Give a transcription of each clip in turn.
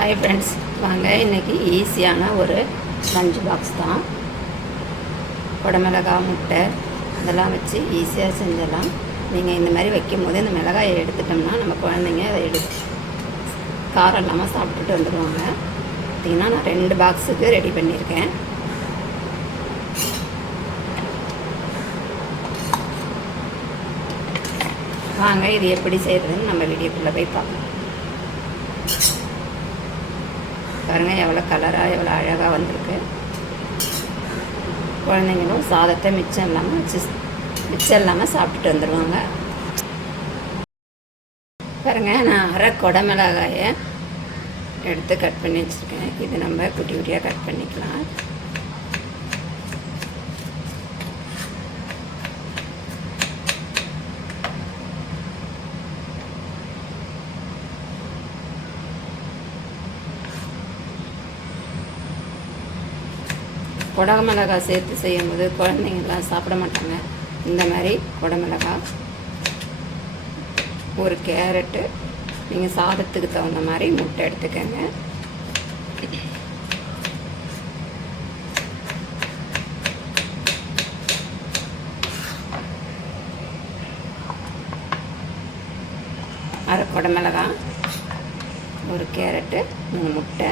Hi friends, வாங்க இன்றைக்கி ஈஸியான ஒரு லஞ்ச் பாக்ஸ் தான். குடமிளகா, முட்டை அதெல்லாம் வச்சு ஈஸியாக செஞ்சிடலாம். நீங்கள் இந்த மாதிரி வைக்கும் போது இந்த மிளகாயை எடுத்துட்டோம்னா நம்ம குழந்தைங்க அதை காரம் இல்லாமல் சாப்பிட்டுட்டு வந்துடுவாங்க. பார்த்திங்கன்னா நான் 2 பாக்ஸுக்கு ரெடி பண்ணியிருக்கேன். வாங்க இது எப்படி செய்கிறதுன்னு நம்ம வீடியோக்குள்ளே போய் பார்க்கலாம். பாருங்கள் எவ்வளோ கலராக எவ்வளோ அழகாக வந்திருக்கு. குழந்தைங்களும் சாதத்தை மிச்சம் இல்லாமல் சாப்பிட்டுட்டு வந்துடுவாங்க. பாருங்கள், நான் அரை குடமிளகாயை எடுத்து கட் பண்ணி வச்சுருக்கேன். இது நம்ம குட்டி குட்டியாக கட் பண்ணிக்கலாம். குடமிளகாய் சேர்த்து செய்யும்போது குழந்தைங்கள்லாம் சாப்பிட மாட்டாங்க. இந்த மாதிரி குடமிளகாய், ஒரு கேரட்டு, நீங்கள் சாதத்துக்கு தகுந்த மாதிரி முட்டை எடுத்துக்கங்க. அரை குடமிளகாய், ஒரு கேரட்டு, 3 முட்டை.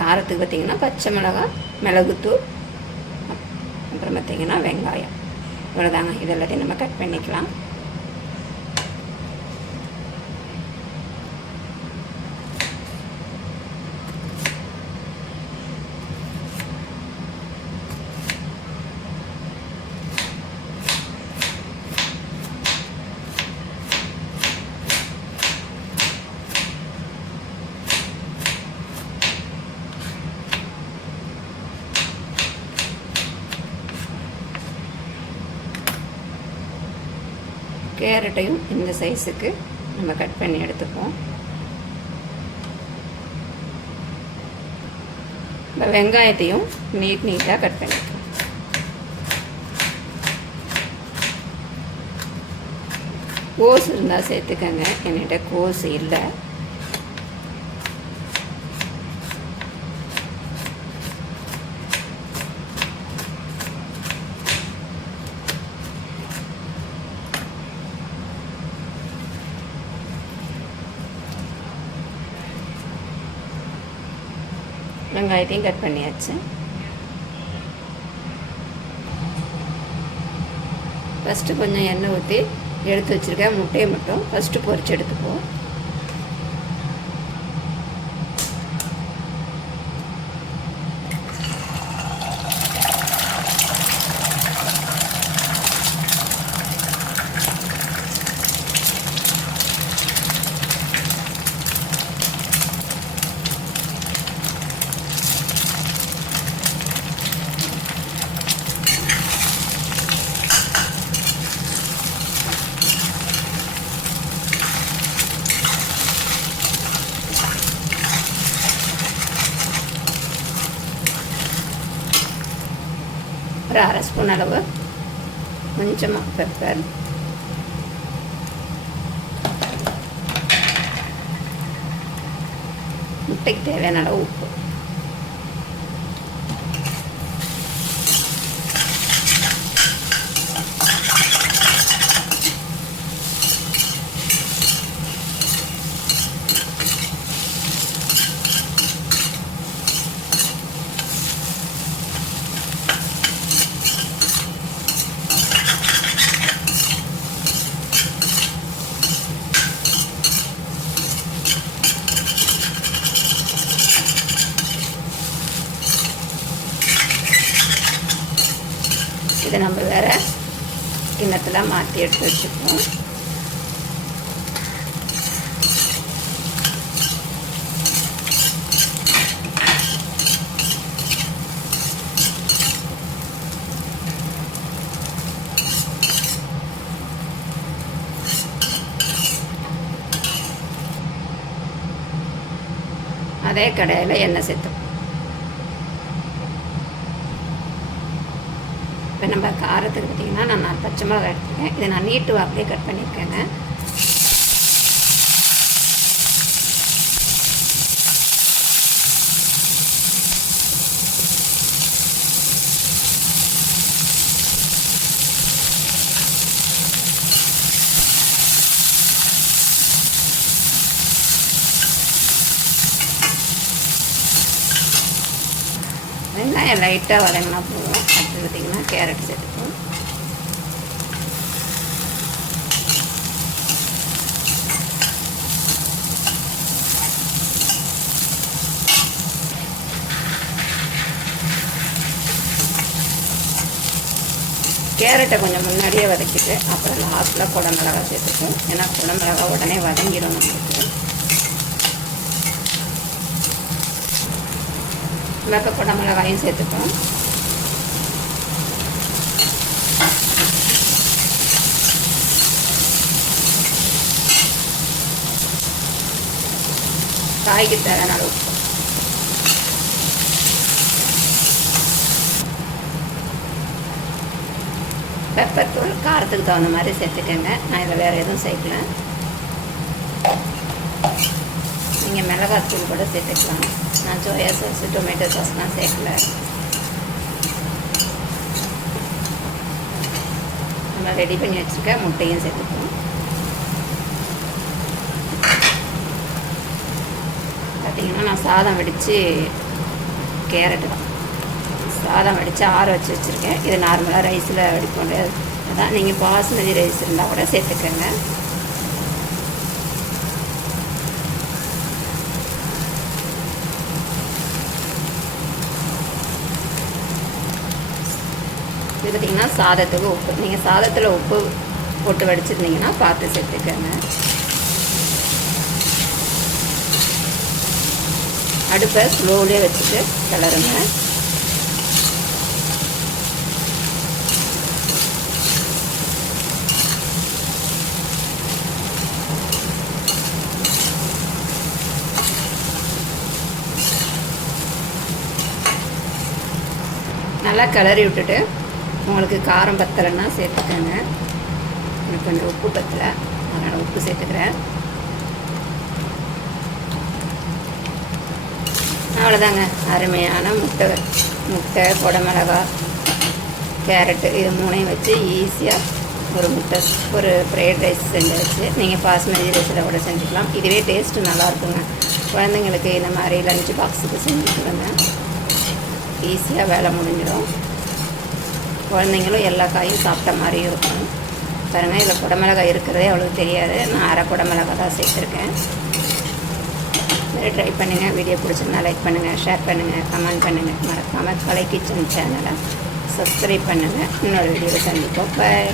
காரத்துக்கு பார்த்திங்கன்னா பச்சை மிளகாய், மிளகுத்தூள், அப்புறம் பார்த்திங்கன்னா வெங்காயம். இவ்வளோதாங்க. இது எல்லாத்தையும் நம்ம கட் பண்ணிக்கலாம். கேரட்டையும் இந்த சைஸுக்கு நம்ம கட் பண்ணி எடுத்துப்போம். இந்த வெங்காயத்தையும் நீட்டாக கட் பண்ணிக்கலாம். கோஸ் இருந்தால் சேர்த்துக்கங்க. என்கிட்ட கோஸ் இல்லை. வெங்காயத்தையும் கட் பண்ணியாச்சு. ஃபஸ்ட்டு கொஞ்சம் எண்ணெய் ஊற்றி எடுத்து வச்சுருக்கேன். முட்டையை மட்டும் ஃபஸ்ட்டு பொரிச்சு எடுத்துப்போம். ஒரு 1/2 ஸ்பூன் அளவு கொஞ்சமாக பெப்பர், முட்டைக்கு தேவையான அளவு உப்பு, இதை நம்ம வேறு கிண்ணத்தில் மாற்றி எடுத்து வச்சுப்போம். அதே கடாயில் எண்ணெய் சேர்த்துப்போம். இப்போ நம்ம காரத்துக்கு பார்த்திங்கன்னா நான் 4 பச்சை மிளகாய் எடுத்துருக்கேன். இதை நான் நீட்டு வாக்கிலே கட் பண்ணியிருக்கேங்க. வெங்காயம் லைட்டாக வதங்கினா போதும். அடுத்து பார்த்திங்கன்னா கேரட் சேர்த்துப்போம். கேரட்டை கொஞ்சம் முன்னாடியே வதக்கிட்டு அப்புறம் லாஸ்ட்டில் குடமிளகா சேர்த்துப்போம். ஏன்னா குடமிளகா உடனே வதங்கிடும் நம்மளுக்கு. மிளக குடமிளகாயும் சேர்த்துப்போம். காய்க்கு தேவையான உப்பு. பெப்பர் தூள் காரத்துக்கு தகுந்த மாதிரி சேர்த்துக்கோங்க. நான் இதில் வேறு எதுவும் சேர்க்கல. நீங்கள் மிளகாத்தூள் கூட சேர்த்துக்கலாம். நான் சோயா சாஸ் டொமேட்டோ சாஸ்லாம் சேர்க்கல. நம்ம ரெடி பண்ணி வச்சுருக்க முட்டையும் சேர்த்துப்போம். பார்த்திங்கன்னா நான் சாதம் வடித்து கேரட்டு தான் சாதம் வடித்து ஆற வச்சுருக்கேன். இது நார்மலாக ரைஸில் வடிப்போம். அதான் நீங்கள் பாஸ்மதி ரைஸ் இருந்தால் கூட சேர்த்துக்கோங்க. இது பார்த்திங்கன்னா சாதத்துக்கு உப்பு. நீங்கள் சாதத்தில் உப்பு போட்டு வடிச்சிருந்தீங்கன்னா பார்த்து சேர்த்துக்கோங்க. அடுப்பை ஸ்லோவிலே வச்சுட்டு கிளறுங்க. நல்லா கிளறி விட்டுட்டு உங்களுக்கு காரம் பத்தலைன்னா சேர்த்துக்கோங்க. எனக்கு கொஞ்சம் உப்பு பத்தலை, அதனால் உப்பு சேர்த்துக்கிறேன். அவ்வளோதாங்க. அருமையான முட்டை குடமிளகா கேரட்டு இது மூணையும் வச்சு ஈஸியாக ஒரு ஃப்ரைட் ரைஸ் செஞ்சு வச்சு நீங்கள் பாஸ்மதி ரைஸில் கூட செஞ்சுக்கலாம். இதுவே டேஸ்ட்டு நல்லாயிருக்குங்க. குழந்தைங்களுக்கு இந்த மாதிரி லஞ்ச் பாக்ஸுக்கு செஞ்சு கொடுங்க. ஈஸியாக வேலை முடிஞ்சிடும். குழந்தைங்களும் எல்லா காயும் சாப்பிட்ட மாதிரியும் இருக்கும். பாருங்கள், இதில் குடமிளகாய் இருக்கிறதே அவ்வளோக்கு தெரியாது. நான் அரை குடமிளகாய் தான் சேர்த்துருக்கேன். ட்ரை பண்ணுங்கள். வீடியோ பிடிச்சிருந்தா லைக் பண்ணுங்கள், ஷேர் பண்ணுங்கள், கமெண்ட் பண்ணுங்கள். மறக்காமல் கலை கிச்சன் சேனலை சப்ஸ்கிரைப் பண்ணுங்கள். இன்னொரு வீடியோவை சந்திப்போம். பாய்.